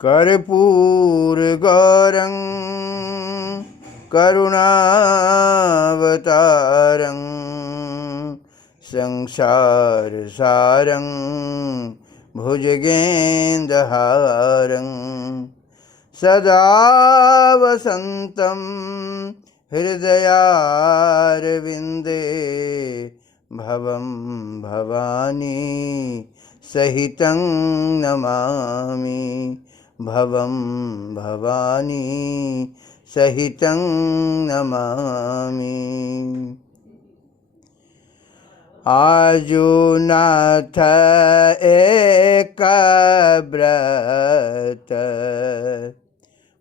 कर्पूर गौरं करुणावतारं संसार सारं भुजगेन्द्रहारं सदा वसन्तं हृदयारविन्दे भवं भवानी सहितं नमामि भवं भवानी सहितं नमामि। आजुनाथ एक व्रत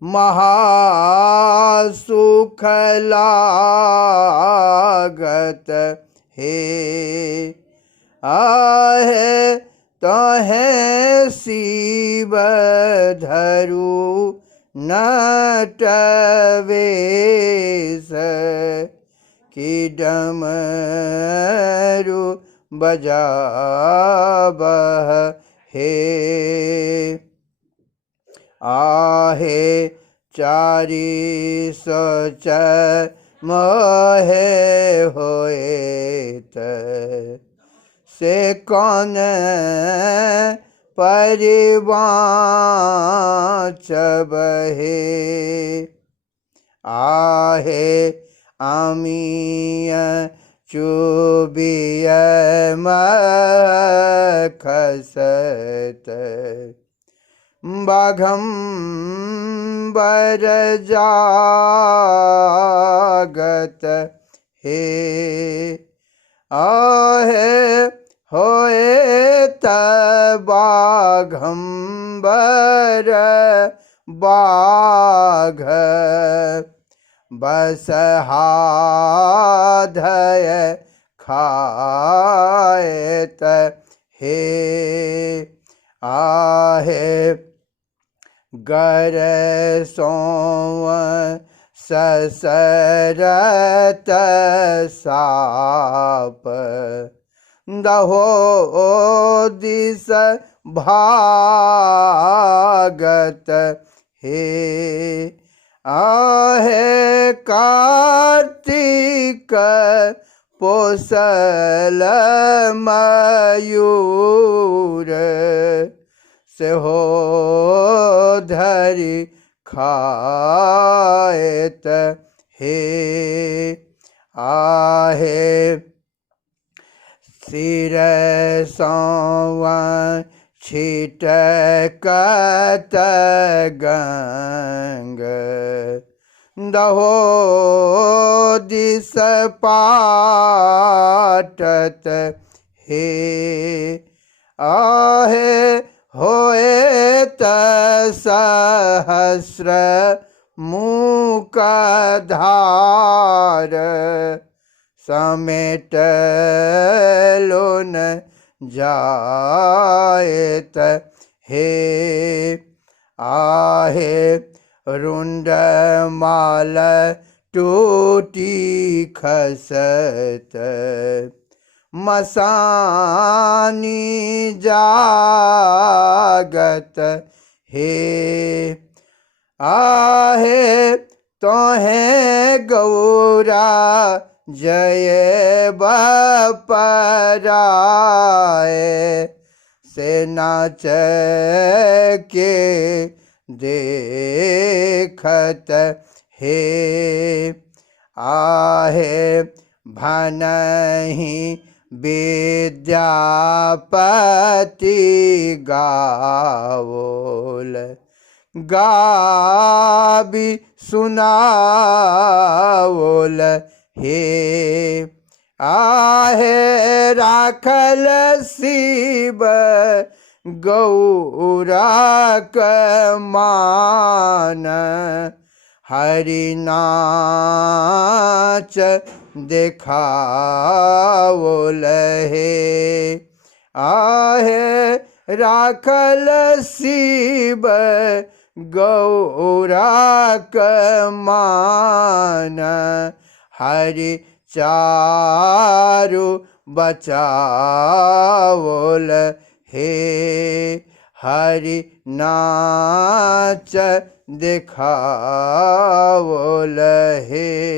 महासुख लागत हे आहे तहे शिव धरु नटवेश कि डमरु बजाबह हे आहे चारि सोच मोहे होएत से कौन परिवाचबहे आहे आमिय चुबिय मखसत बाघंबर जागत हे आहे होए बाघंबर बाघ बसहाधय खाएत हे आहे गर सोव ससरत साप दहो दिस भागत हे आहे कार्तिक पोसल मयूर से हो धरि खाएत हे आहे सिर सौव छिटकत गंग दहो दिस पाटत हे आहे होए सहस्र मुकधार समेट लोन जायत हे आहे रुंड माल टूटी खसत मसानी जागत हे आहे तोहे गौरा जय बपराए से नाच के देखत हे आहे भनहि विद्यापति गावोल गाबी सुनावोल हे आहे राखल शिव गौरा मान हरि नाच देखावोल हे आहे राखल शिव गौरा मान हरि चारु बचावोल हे हरि नाम नाच दिखाओ लहे।